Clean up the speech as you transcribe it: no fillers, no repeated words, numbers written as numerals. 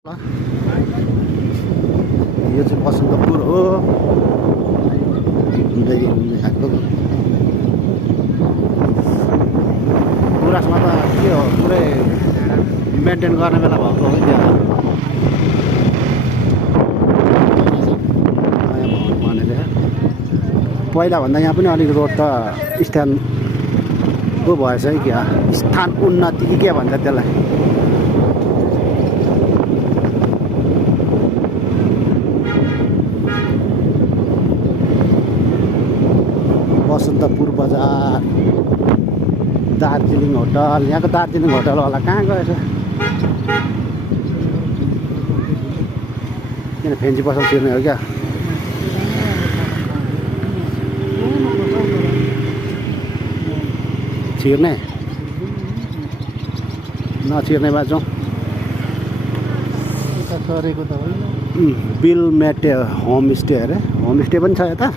यो चाहिँ बसन्तपुर हो। हिँड्दै आएको गुराँसमा त के हो पुरै मेन्टेन गर्ने बेला भएको हो त्यहाँ नयाँ भवन बनेर। पहिलाभन्दा यहाँ पनि अलिक रोड त स्ट्यान्ड पो भएछ है क्या, स्थान उन्नति कि के भन्छ त्यसलाई। बसन्तपुर बजार, दार्जिलिङ होटल। यहाँको दार्जिलिङ होटलवाला कहाँ गएछ? किन फेन्सी पसल छिर्ने हो क्या? छिर्ने नछिर्ने बाँचौँ। सरेको त होइन। बिल मेटे होमस्टे अरे, होमस्टे पनि छ यता।